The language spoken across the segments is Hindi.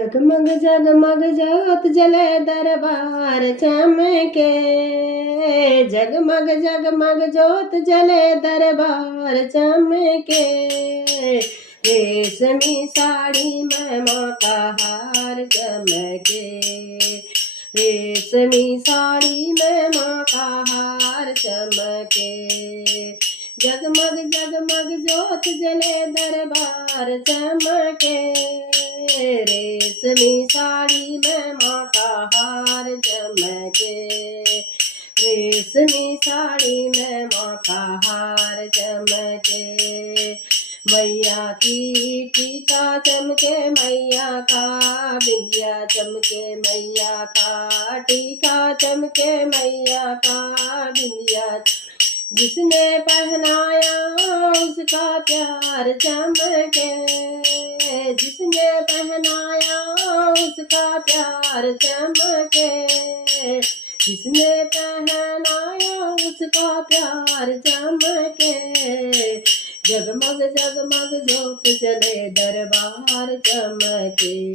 जगमग जगमग जोत जले दरबार चमके। जगमग जगमग जोत जले दरबार चमके। रेशमी साड़ी में माँ का हार चमके। रेशमी साड़ी में माँ का हार चमके। जगमग जगमग जोत जले दरबार चमके। रेशमी साड़ी में माँ का हार चमके। रेशमी साड़ी में माँ का हार चमके। मैया की टीका चमके, मैया का बिंदिया चमके, मैया का टीका चमके, मैया का बिंदिया। जिसने पहनाया उसका प्यार चमके। जिसने पहनाया उसका प्यार चमके। जिसने पहनाया उसका प्यार चमके। जगमग जगमग जोत जले दरबार चमके।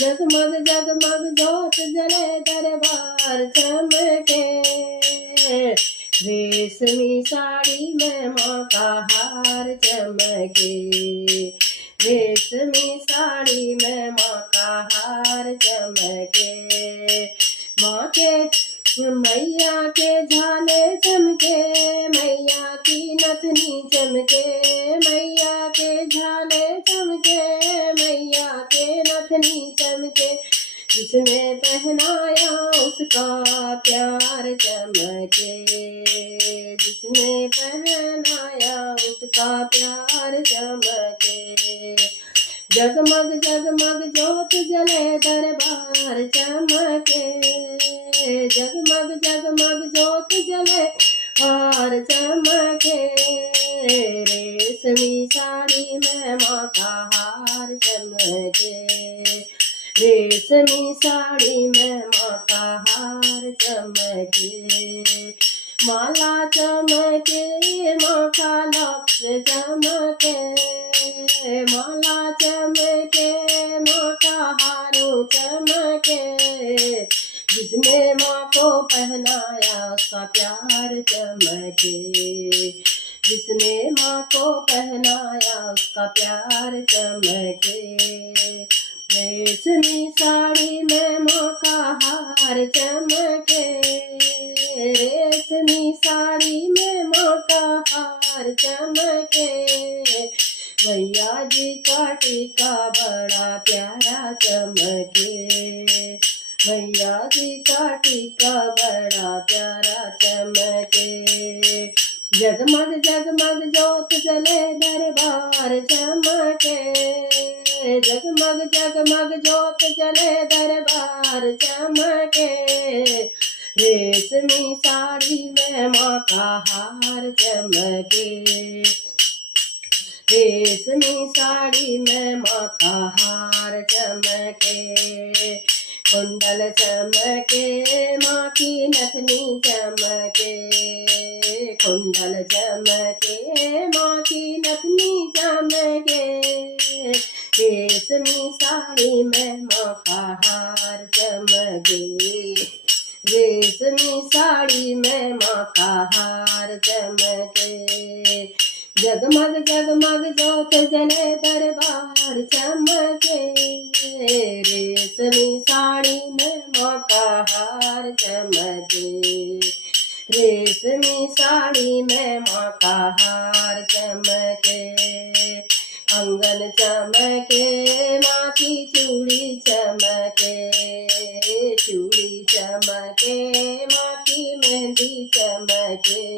जगमग जगमग जोत जले दरबार चमके। रेशमी साड़ी में माँ का हार चमके। रेशमी साड़ी में माँ का हार चमके। माँ के मैया के झाले चमके, मैया की नथनी चमके, मैया के झाले चमके, मैया के नथनी चमके। जिसने पहनाया उसका प्यार चमके। जिसने पहनाया उसका प्यार चमके। जगमग जगमग जोत जले दरबार चमके। जगमग जगमग जोत जले हार चमके। रेशमी साड़ी में माँ का हार चमके। रेशमी साड़ी में माँ का हार चमके। माला चमके, माँ का लक्ष्य चमके। माला चमके, माँ का हार चमके। जिसने माँ को पहनाया उसका प्यार चमके। जिसने माँ को पहनाया उसका प्यार चमके। रेशमी साड़ी में माँ का हार चमके। रेशमी साड़ी में माँ का हार चमके। मैया जी का टीका बड़ा प्यारा चमके। मैया जी का टीका बड़ा प्यारा चमके। जगमग जगमग जोत जले दरबार चमके। जगमग जगमग जोत जले दरबार चमके। रेशमी साड़ी में माँ का हार चमके। रेशमी साड़ी में माँ का हार चमके। कुंडल चमके, माँ की नथनी चमके। कुंडल चमके, माँ की नथनी चमके। रेशमी साड़ी में माँ का हार चमके। रेशमी साड़ी में माँ का हार चमके। जगमग जगमग जोत जले दरबार चमके। रेशमी साड़ी में माँ का हार चमके। रेशमी साड़ी में माँ का हार चमके। कंगन चमके, माँ की चूड़ी चमके। चूड़ी चमके, माँ की मेहंदी चमके।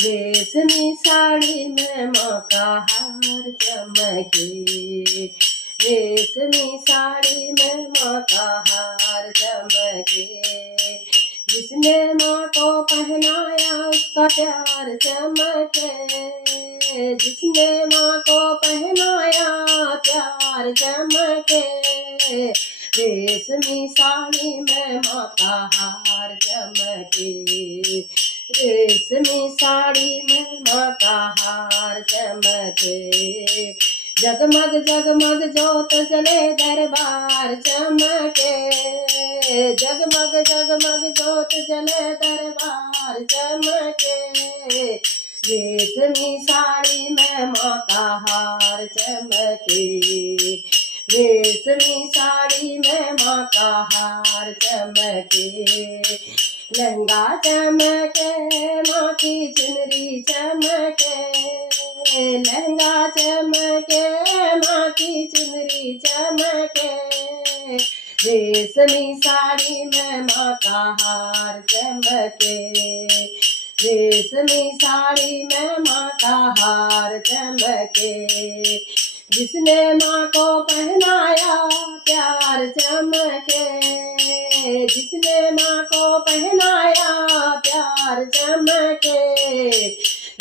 रेशमी साड़ी में माँ का हार चमके। रेशमी साड़ी में माँ का हार चमके। जिसने माँ को पहनाया उसका प्यार चमके। जिसने माँ को पहनाया प्यार चमके। रेशमी साड़ी में माँ का हार चमके। रेशमी साड़ी में माँ का हार चमके। जगमग जगमग जोत जले दरबार चमके, जगमग जगमग जोत जले दरबार चमके, रेशमी साड़ी में माँ का हार चमके, रेशमी साड़ी में माँ का हार चमके, लहंगा चमके माँ की चुनरी चमके, लहंगा चमके माँ की चुनरी चमके, रेशमी साड़ी में माँ का हार चमके, रेशमी साड़ी में माँ का हार चमके, जिसने माँ को पहनाया प्यार चमके, जिसने माँ को पहनाया प्यार चमके,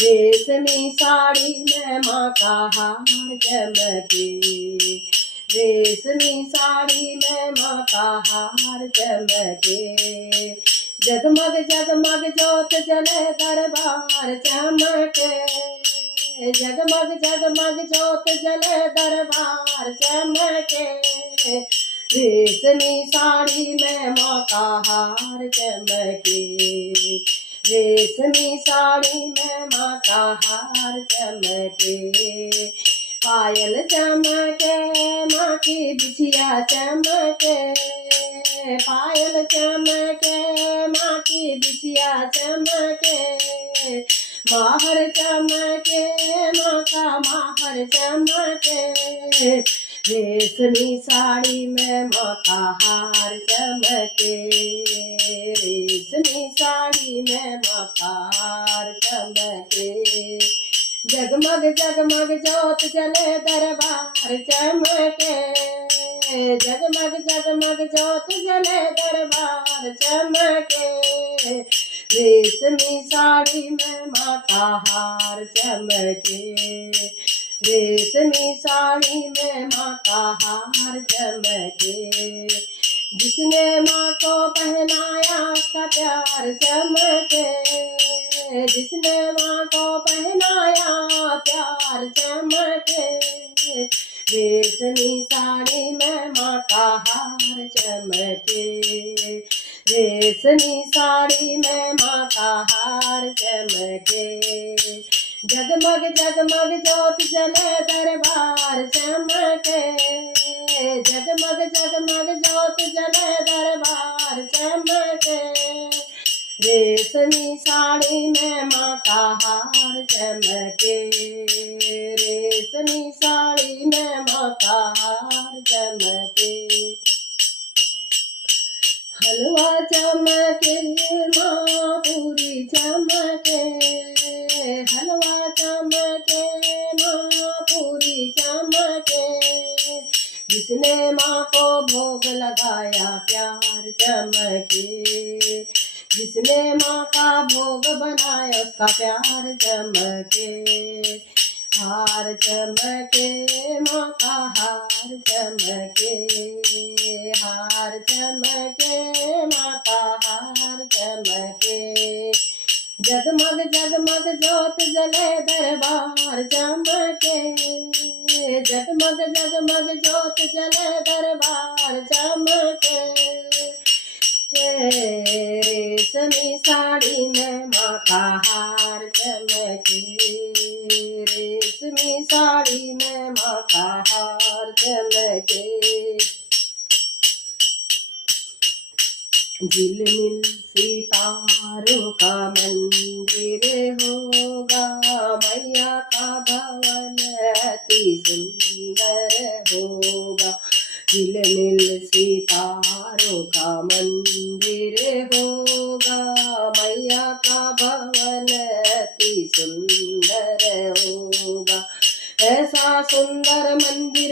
रेशमी साड़ी में माँ का हार चमके, रेशमी साड़ी में माँ का हार चमके, जगमग जगमग जोत जले दरबार चमके, जगमग जगमग जोत जले दरबार चमके, रेशमी साड़ी में माँ का हार चमके, रेशमी साड़ी में माँ का हार चमके, पायल चमके माँ की बिछिया चमके, पायल चमके माँ की बिछिया चमके, माहर चमके माँ का माहर चमके, रेशमी साड़ी में माँ का हार चमके, रेशमी साड़ी में माँ का हार चमके, जगमग जगमग जोत जले दरबार चमके, जगमग जगमग जोत जले दरबार चमके, रेशमी साड़ी में माँ का हार चमके, रेशमी साड़ी में माँ का हार चमके, जिसने माँ को पहनाया उसका प्यार चमके, जिसने माँ को पहनाया प्यार चमके, रेशमी साड़ी में माँ का हार चमके, रेशमी साड़ी में माँ का हार चमके, जगमग जगमग जोत जले दरबार चमके, जगमग जगमग जोत जले दरबार चमके, रेशमी साड़ी में माँ का हार चमके, रेशमी साड़ी में माँ का हार चमके, हलवा चमके माँ पूरी चमके, हलवा चमके माँ पूरी चमके, जिसने माँ को भोग लगाया प्यार चमके, जिसने माँ का भोग बनाया उसका प्यार चमके, हार चमके माँ का हार चमके, हार चमके माँ का हार चमके, जगमग जगमग जोत जले दरबार चमके, जगमग जगमग जोत जले दरबार चमके, रेशमी साड़ी में माँ का हार चमके, रेशमी साड़ी में माँ का हार चमके, झिलमिल सितारों का मंदिर होगा, मैया का भवन अति सुंदर होगा, झिलमिल सितारों का मंदिर होगा, मैया का भवन अति सुंदर होगा, ऐसा सुंदर मंदिर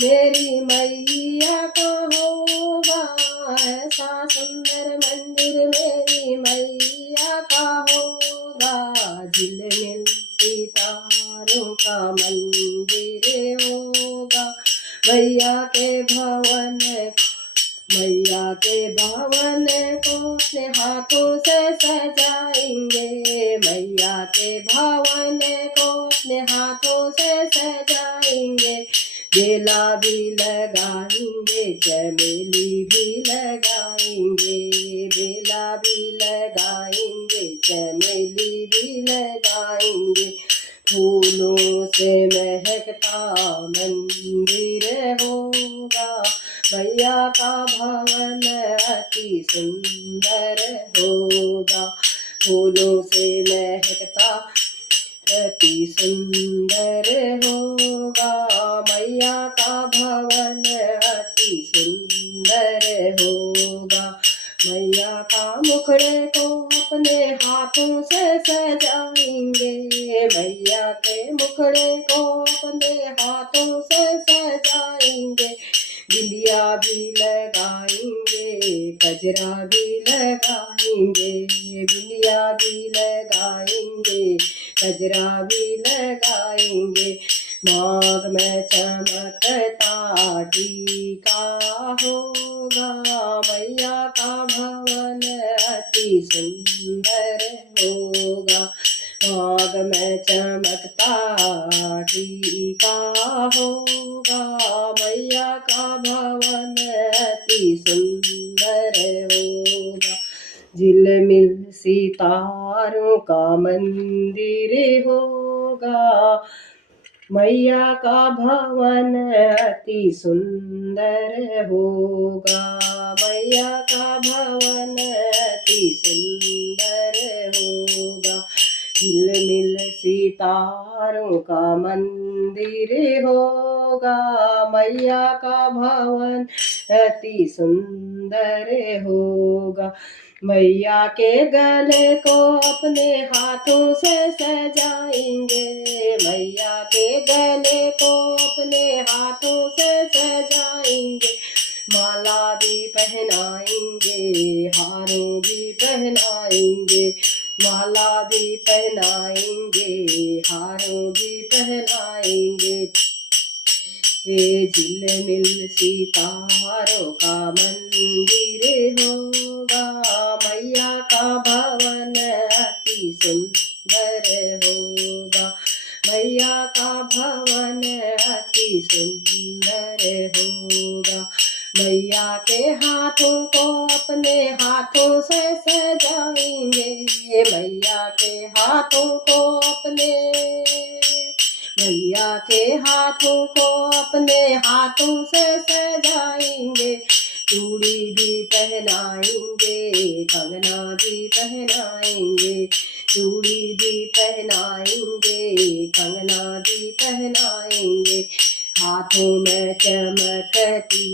मेरी मैया का होगा, ऐसा सुंदर मंदिर मेरी मैया का होगा, झिलमिल सितारों का मंदिर होगा, मैया के भवन मैया के भवन को अपने हाथों से सजाएंगे, मैया के भवन को अपने हाथों से सजाएंगे। बेला भी लगाएंगे, चमेली भी लगाएंगे, बेला भी लगाएंगे, चमेली भी लगाएंगे। फूलों से महकता मंदिर होगा, मैया का भवन अति सुंदर होगा। फूलों से महकता अति सुंदर होगा, मैया का भवन अति सुंदर होगा। मैया का मुखड़े को अपने हाथों से सजाएंगे, मैया के मुखड़े को अपने हाथों से सजाएंगे। बिंदिया भी लगाएंगे, गजरा भी लगाएंगे, बिंदिया भी लगाएंगे, गजरा भी लगाएंगे। माघ में चमकता टीका होगा, मैया का भवन अति सुंदर होगा। माघ में चमकता टीका होगा, मैया का भवन अति सुंदर होगा। झिलमिल सितारों का मंदिर होगा, मैया का भवन अति सुंदर होगा, मैया का भवन अति सुंदर होगा। झिलमिल सितारों का मंदिर होगा, मैया का भवन अति सुंदर होगा। मैया के गले को अपने हाथों से सजाएंगे, मैया के गले को अपने हाथों से सजाएंगे। माला भी पहनाएंगे, हारों भी पहनाएंगे, माला भी पहनाएंगे, हारों भी पहनाएंगे। झिलमिल सितारों का मंदिर होगा, मैया का भवन अति सुंदर होगा, मैया का भवन अति सुंदर होगा। मैया के हाथों को अपने हाथों से सजाएंगे, मैया के हाथों को अपने, मैया के हाथों को अपने हाथों से सजाएंगे। चूड़ी भी पहनाएंगे, कंगना भी पहनाएंगे, चूड़ी भी पहनाएंगे, कंगना भी पहनाएंगे। हाथों में चमकती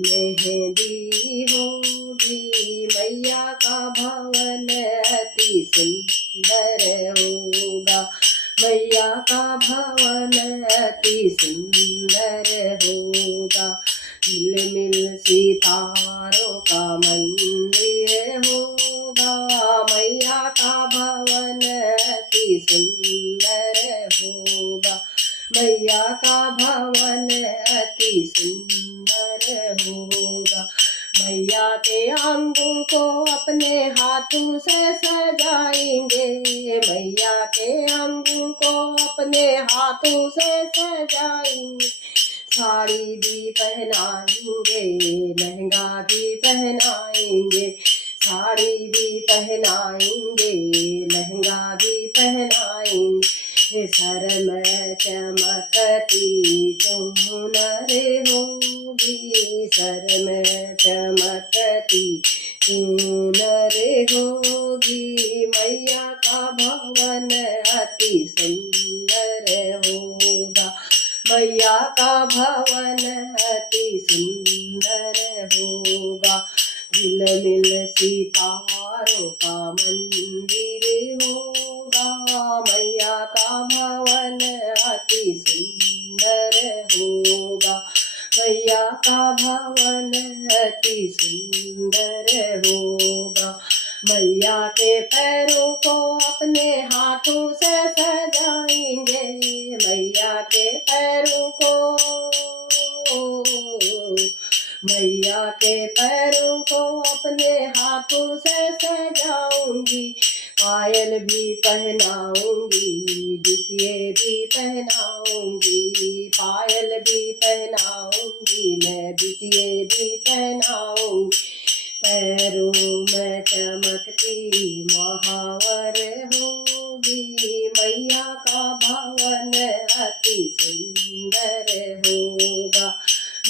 मेहंदी होगी, मैया का भवन अति सुंदर होगा, मैया का भवन अति सुंदर होगा। झिलमिल सितारों का मंदिर होगा, मैया का भवन अति सुंदर होगा, मैया का भवन अति सुंदर होगा। मैया के अंगों को अपने हाथों से सजाएंगे, मैया के अंगों को अपने हाथों से सजाएंगे। साड़ी भी पहनाएंगे, लहंगा भी पहनाएंगे, साड़ी भी पहनाएंगे, लहंगा भी पहनाएंगे। सर में चमकती सुनर होगी, सर में चमकती सुनर होगी, मैया का भवन अति सुंदर होगा, मैया का भवन अति सुंदर होगा। झिलमिल सितारों का मंदिर होगा, मैया का भवन अति सुंदर होगा, मैया का भवन अति सुंदर होगा। मैया के पैरों को अपने हाथों से सजाएंगे, मैया के पैरों को, मैया के पैरों को अपने हाथों से सजाऊंगी, पायल भी पहनाऊंगी, बिछिए भी पहनाऊंगी, पायल भी पहनाऊंगी, मैं बिछिए भी पहनाऊंगी। पैरों में चमकती महावर होगी, मैया का भवन अति सुंदर होगा,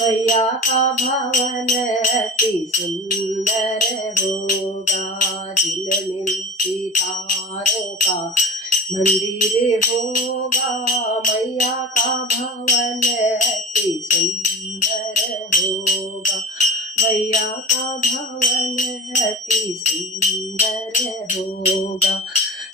मैया का भवन अति सुंदर होगा। झिलमिल सितारों का मंदिर होगा, मैया का भवन अति सुंदर होगा, मैया का भवन अति सुंदर होगा।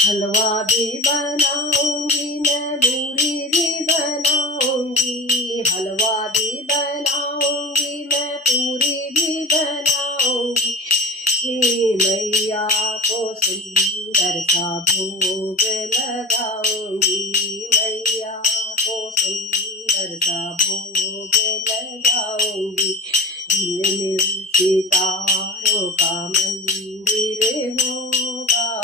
हलवा भी बनाऊंगी मैं, पूरी भी बनाऊंगी, हलवा भी बनाऊंगी मैं, पूरी भी बनाऊंगी, मैया को सुंदर सा भोग लगाऊंगी, मैया को सुंदर सा भोग लगाऊंगी। झिलमिल सितारों का मंदिर होगा,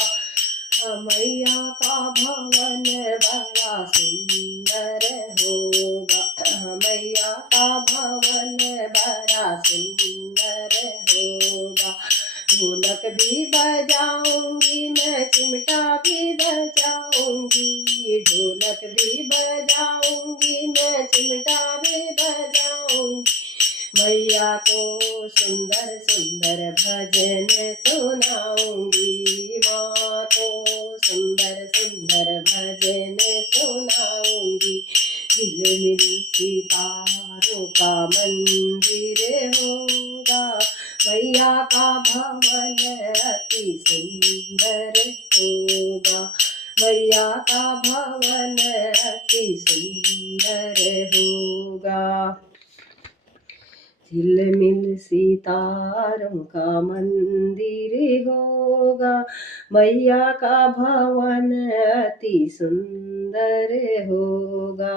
मैया का भवन बड़ा सुंदर होगा, मैया का भवन बड़ा सुंदर होगा। ढोलक भी बजाऊंगी मैं, चिमटा भी बजाऊंगी, ढोलक भी बजाऊंगी मैं, चिमटा भी बजाऊंगी, मैया को सुंदर सुंदर भजन सुनाऊंगी, माँ को सुंदर सुंदर भजन सुनाऊंगी। झिलमिल सितारों का मंदिर होगा, मैया का भवन अति सुंदर होगा, मैया का भवन अति सुंदर होगा। झिलमिल सितारों का मंदिर होगा, मैया का भवन अति सुंदर होगा।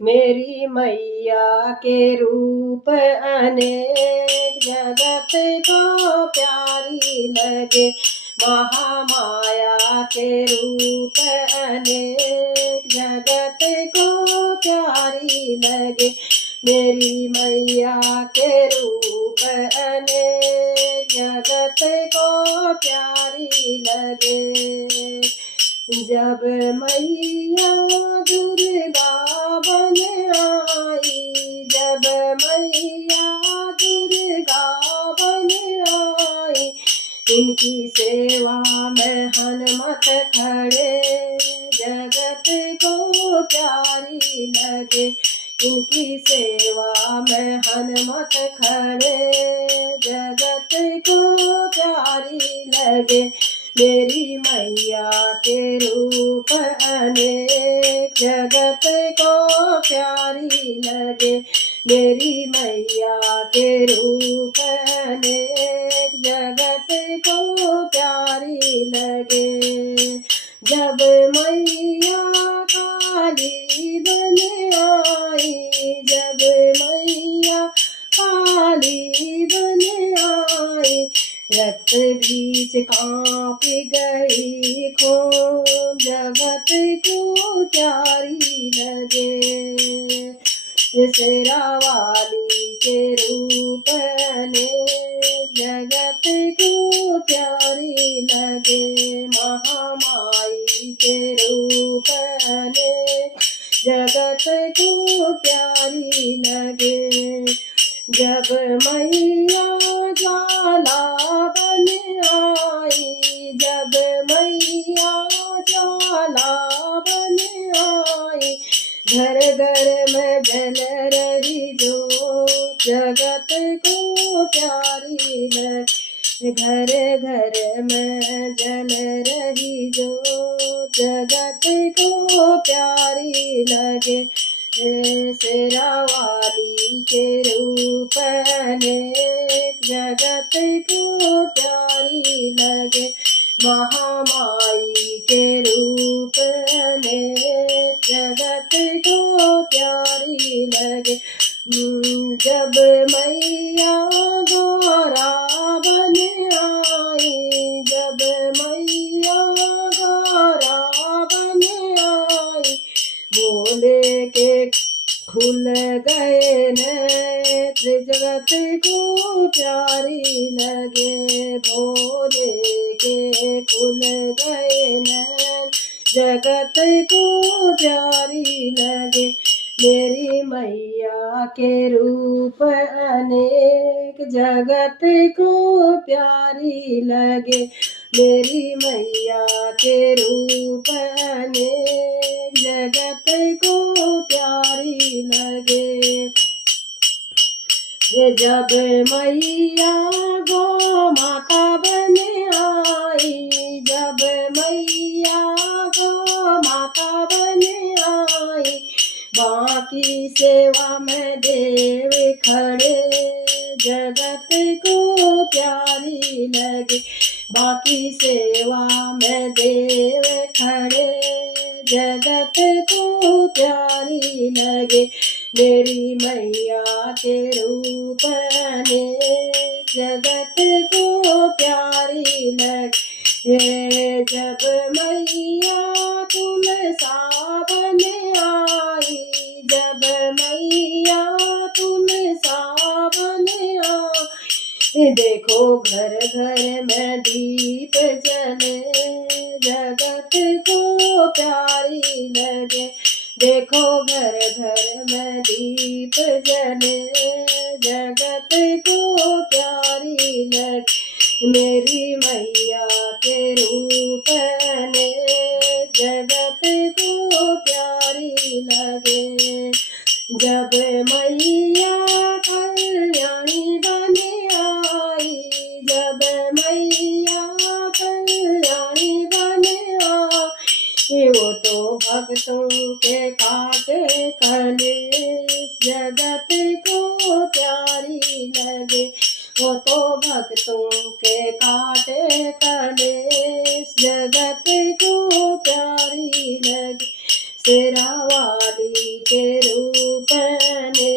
मेरी मैया के रूप अनेक, जगत को प्यारी लगे, महामाया के रूप अनेक, जगत को प्यारी लगे, मेरी मैया के रूप अनेक, जगत को प्यारी लगे। जब मैया दुर्गा बन आई, जब मैया दुर्गा बन आई, इनकी सेवा में हनुमत खड़े, जगत को प्यारी लगे, इनकी सेवा में हनुमत खड़े, जगत को प्यारी लगे, मेरी मैया के रूप अनेक, जगत को प्यारी लगे, मेरी मैया के रूप अनेक, जगत को प्यारी लगे। जब मैया काली बन आई, जब मैया काली बन आई, रक्त बीच कांप गई खून, जगत को प्यारी लगे, शेरा वाली के रूप ने जगत को प्यारी लगे, महामाई के रूप ने जगत को प्यारी लगे। जब मैया ज्वाला बन आई, जब मैया ज्वाला बन आई, घर घर में जल रही जो, जगत को प्यारी लगे, घर घर में जल रही जो, जगत को प्यारी लगे, शेरा वाली के रूप अनेक, जगत को प्यारी लगे, महामाई के रूप अनेक, जगत को प्यारी लगे, जब मैया गौरा बन आई, जब मैया गौरा बन आई, बोले के खुल गए नेत्र जगत को प्यारी लगे, भोले के खुल गए नेत्र जगत को प्यारी लगे। मेरी मैया के रूप अनेक जगत को प्यारी लगे, मेरी मैया के रूप अनेक जगत को प्यारी लगे। जब मैया गौ माता बन आई, जब मैया गौ माता बन आई, बाकी सेवा में देव खड़े जगत को प्यारी लगे, बाकी सेवा में देव खड़े जगत को प्यारी लगे। मेरी मैया के रूप ने जगत को प्यारी लगे। जब मैया तुलसा बन आई, जब मैया तुलसा बन आई, देखो घर घर में दीप जले जगत को प्यारी लगे, देखो घर घर में दीप जले जगत को प्यारी लगे। मेरी मैया के रूप ने जगत को प्यारी लगे। जब मैया कल्याणी बन आई, जब मैया कल्याणी बन आई, वो तो भक्तों के काटे कलेश जगत को प्यारी लगे, वो तो भक्तों के काटे कलेश जगत को प्यारी लगे। शेरा वाली के रूप ने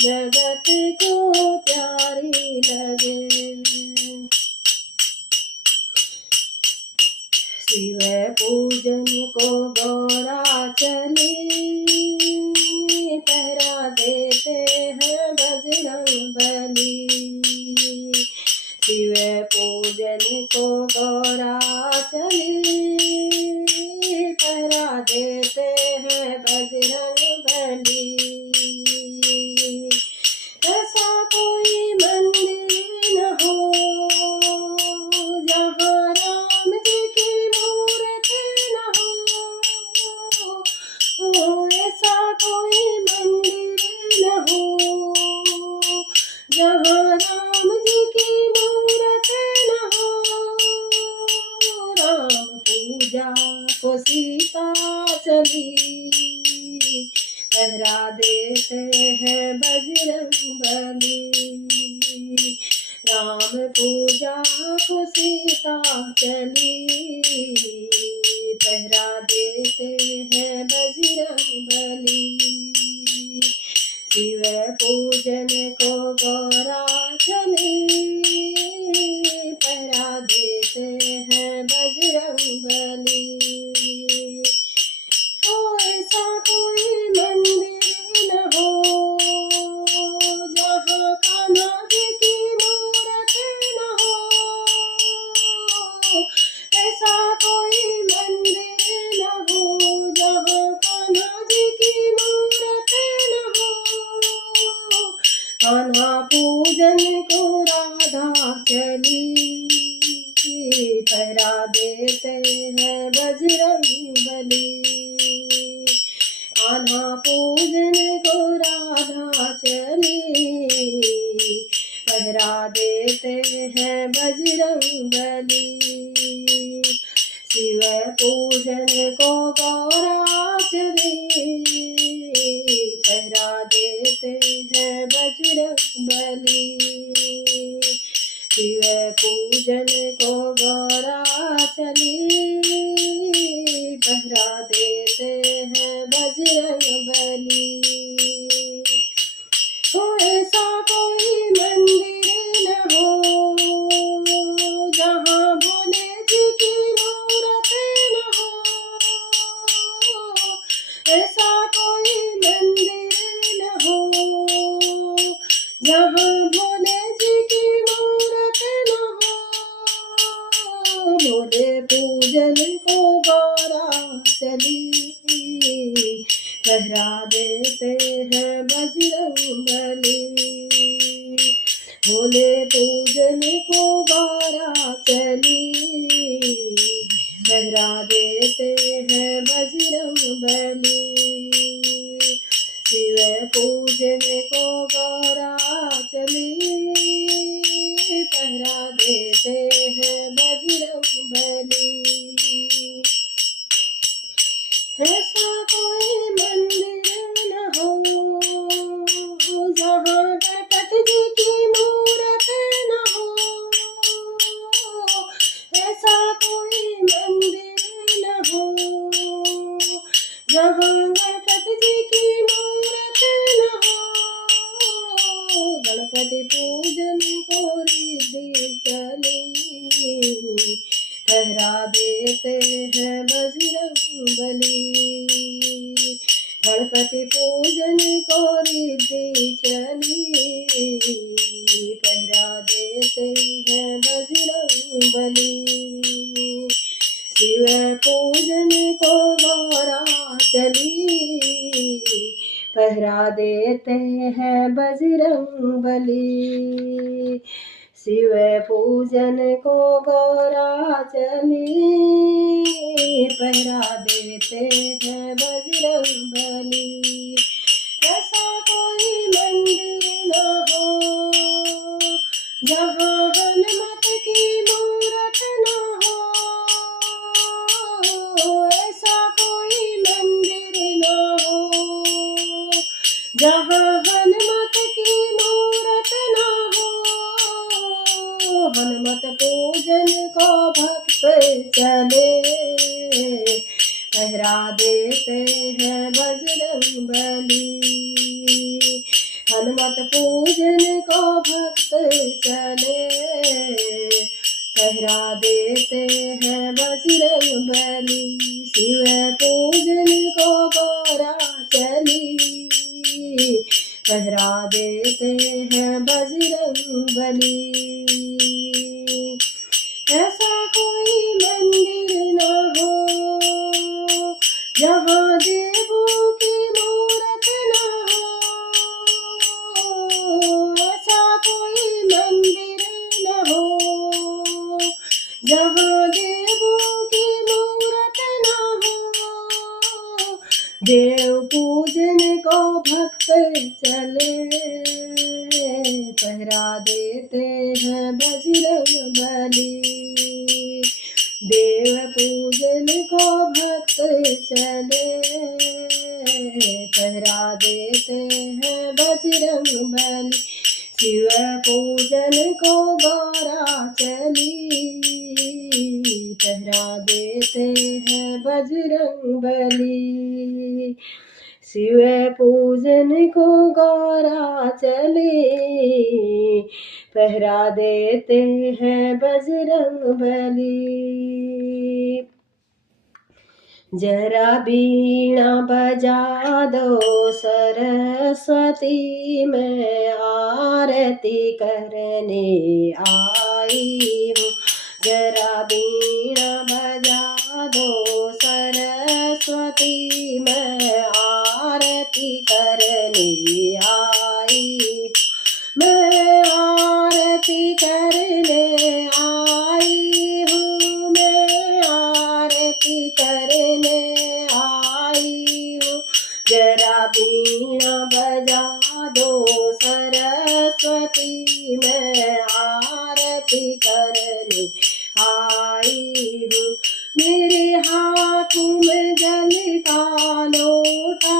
जगत को प्यारी लगे। शिव पूजन को गौरा चली, पहरा देते हैं बजरंग बली। शिव पूजन को गौरा चली, पहरा देते हैं बजरंग बली। ऐसा कोई मंदिर न हो जहाँ राम जी की मूर्त न हो, ऐसा कोई मंदिर न हो जहाँ राम जी की मूर्त न हो। राम पूजा को सीता चली, पहरा देते हैं बजरंग बली। राम पूजा को सीता चली, पहरा देते हैं बजरंग बली। शिव पूजन को गौरा चली, पहरा देते हैं बजरंग बली। हो ऐसा कोई मंदिर न हो जहाँ कान्हा जी की मूर्त न हो, ऐसा कोई मंदिर न हो जहाँ कान्हा जी की मूर्त न हो। कान्हा पूजन को राधा चली, पहरा देते हैं बजरंग बली। कान्हा पूजन को राधा चली, पहरा देते हैं बजरंग बली। शिव पूजन को गौरा चली, पहरा देते हैं बजरंग बली। शिव पूजन को गौरा चली, पहरा देते हैं बजरंग बली। देते हैं बजरंगबली। भोले पूजन को गौरा चली, पहरा देते हैं बजरंगबली। शिव पूजन को गौरा चली, पहरा देते हैं बजरंगबली। ऐसा कोई मंदिर न हो जहाँ गणपति जी की मूरत न हो। ऐसा कोई मंदिर न हो जहाँ गणपति जी की मूरत न हो। गणपति पूजन को रिद्धि चली, पहरा देते हैं बजरंगबली। गणपति पूजन को रिद्धि चली, पहरा देते हैं बजरंगबली। शिव पूजन को गौरा चली, पहरा देते हैं बजरंगबली। शिव पूजन को गौरा चली, पहरा देते हैं बजरंगबली। ऐसा कोई मंदिर न हो जहाँ हनुमत की मूरत न हो। ऐसा कोई मंदिर न हो जहाँ हनुमत की मूरत न हो। हनुमत पूजन को भक्त चले, पहरा देते हैं बजरंगबली। हनुमत पूजन को भक्त चले, पहरा देते हैं बजरंगबली। शिव पूजन को गौरा चली, पहरा देते हैं बजरंगबली। ऐसा कोई मंदिर न हो जहाँ देवों की मूरत न हो। ऐसा कोई मंदिर न हो जहाँ देवों की मूरत न हो। देव पूजन को भक्त चले, पहरा देते हैं बजरंगबली। देव पूजन को भक्त चले, पहरा देते हैं बजरंगबली। शिव पूजन को गौरा चली, पहरा देते हैं बजरंगबली। शिव पूजन को गौरा चली, पहरा देते हैं बजरंगबली। जरा बीणा बजा दो सरस्वती, मैं आरती करने आई हूँ। जरा बीणा बजा दो सरस्वती, मैं आरती करने आई। मैं आरती करने आई हूँ, मैं आरती करने आई हूँ। जरा बीणा बजा दो सरस्वती, मैं आरती करने आई हूँ। मेरे हाथ में जल का लोटा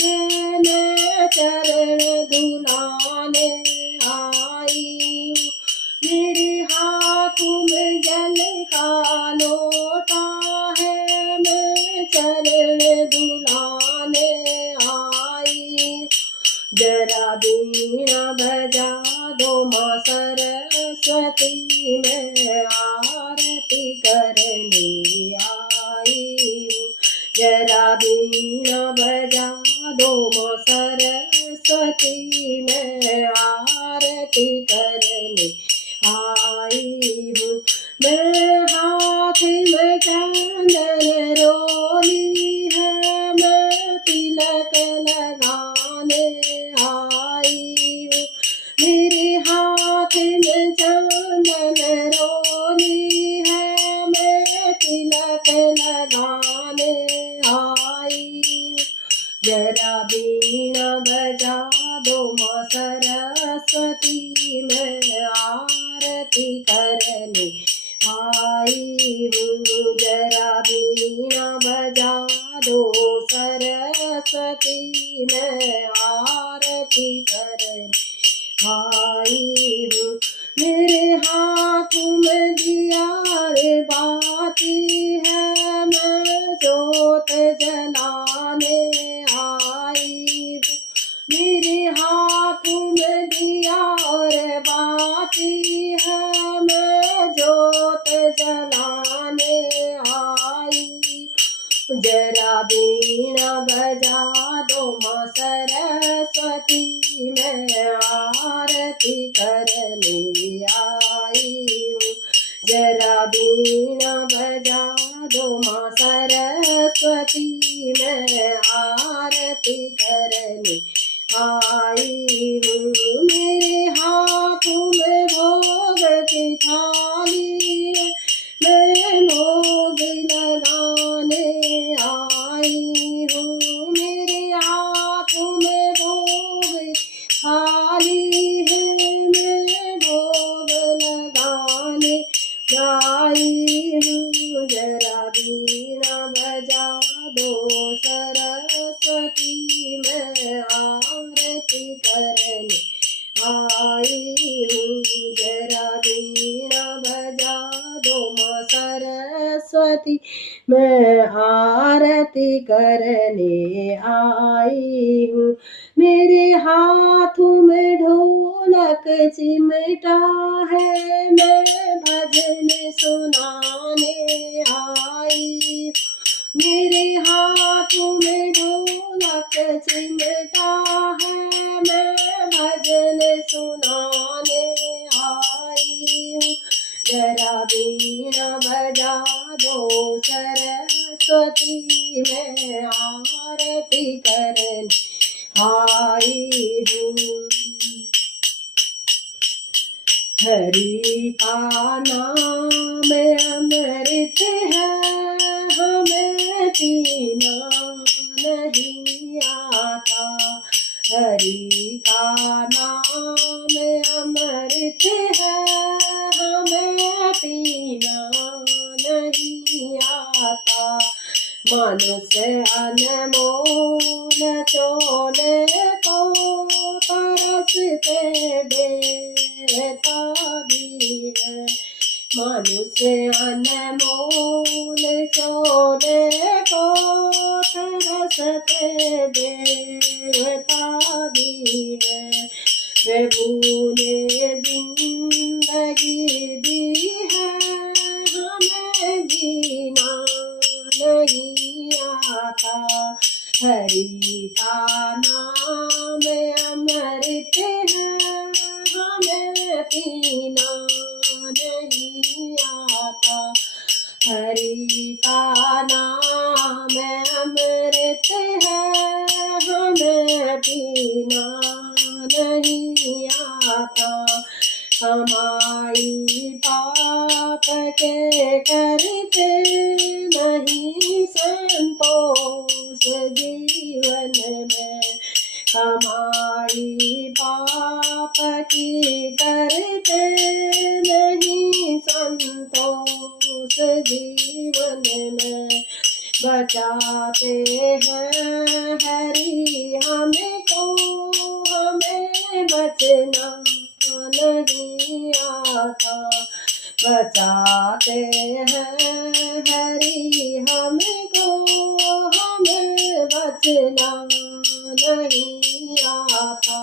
है, मैं चरण धुलाने आई हूँ। मेरे हाथ में जल का लोटा है, मैं चरण धुलाने आई। जरा बीणा बजा दो माँ सरस्वती, मैं आरती करने आई हूँ। जरा बीणा बजा दो माँ सरस्वती, मैं आरती करने आई हूँ। मैं हाथ में चंदन रोली है, मैं तिलक लगा सरस्वती मैं आरती करने आई हूँ। जरा बीना बजा दो सरस्वती मैं आरती करने आई हूँ। मेरे हाथ में दिया रे बाती है, मैं जोत जलाने आई हूँ। मेरे हाथ में दिया रे बाती है, मैं जोत जलाने आई। जरा बीना बजा दो माँ सरस्वती मैं आरती करने आई हूँ। जरा बीना बजा दो माँ सरस्वती मैं आरती करने आई हूँ। मेरे हाथों में भोग की थाली है, मैं भोग लगाने आई हूँ। मेरे हाथों में भोग थाली है, मैं भोग लगाने आई हूँ। जरा बीना बजा दो सरस्वती मैं आरती करने आई हूँ। जरा बीना बजा दो माँ सरस्वती मैं आरती करने आई हूँ। मेरे हाथों में ढोलक चिमटा है, मैं भजन सुनाने आई। मेरे हाथों में ढोलक चिमटा है, मैं भजन सुनाने आई हूँ। जरा बीना बजा दो सरस्वती मैं आरती करने आई हूँ। हरि का नाम अमृत है, हमें पीना नहीं आता। हरि का नाम अमृत है, हमें पीना नहीं आता। मनुष्य अनमोल चोले को तरसते देता भी है। मनुष्य अनमोल चोले को तरसते देता भी है। प्रभु ने जिंदगी दी है, हमें जीना नहीं आता। हरि का नाम अमृत है, हमें पीना नहीं आता। हरि का नाम अमृत है, हमें पीना नहीं आता। कमाई पाप के करते नहीं संतोष जीवन में। कमाई पाप की करते नहीं संतोष जीवन में। बचाते हैं हरि हमको, हमें बचना नहीं आता। बचाते हैं हरि हमको, हमें बचना नहीं आता।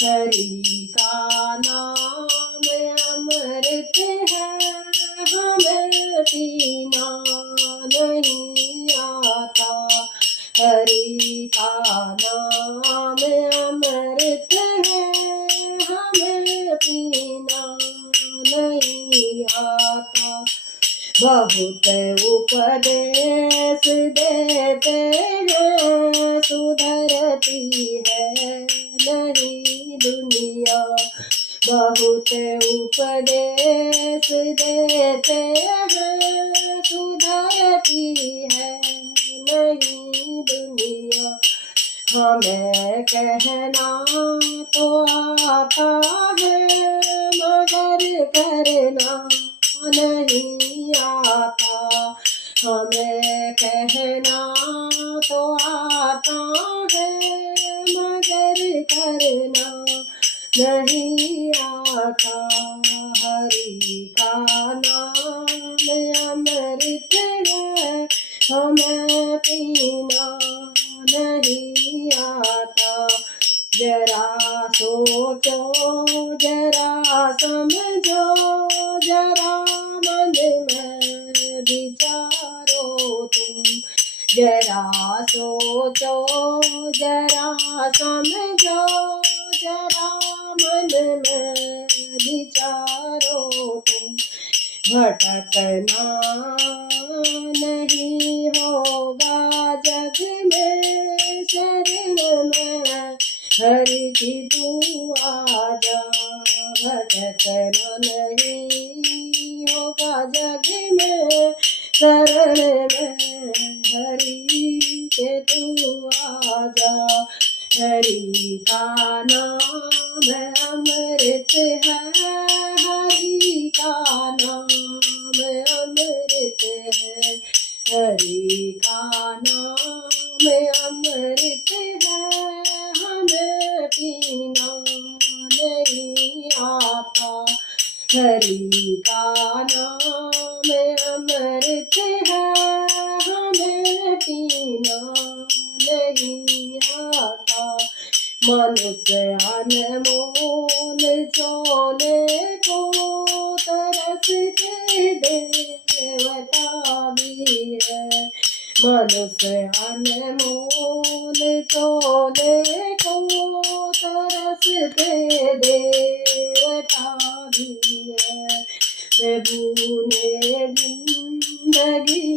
हरि का नाम अमृत है, हमें पीना नहीं आता। हरि का नाम अमृत है, हमें पीना नहीं आता। बहुत उपदेश देते हैं, सुधरती है नहीं दुनिया। बहुत उपदेश देते हैं, सुधरती है नहीं दुनिया। हमें कहना तो आता है मगर करना नहीं आता। हमें कहना तो आता है मगर करना नहीं आता। हरि का नाम अमृत है हमें पीना नहीं आता। जरा सोचो जरा समझो जरा मन में विचारो तुम। जरा सोचो जरा समझो जरा मन में विचारो तुम। भटकना नहीं होगा जग में शरण में हरि की तू आजा। भटकना नहीं होगा जग में शरण में हरि के तू आजा। हरि का नाम अमृत है हरि का नाम अमृत है। हरि का नाम अमृत है हमें पीना नहीं आता। हरि का नाम अमृत है हमें पीना नहीं आता। मनुष्य अनमोल चोले को तरसते देवता भी है। मनुष्य अनमोल चोले को तरसते देवता भी है। प्रभु ने जिंदगी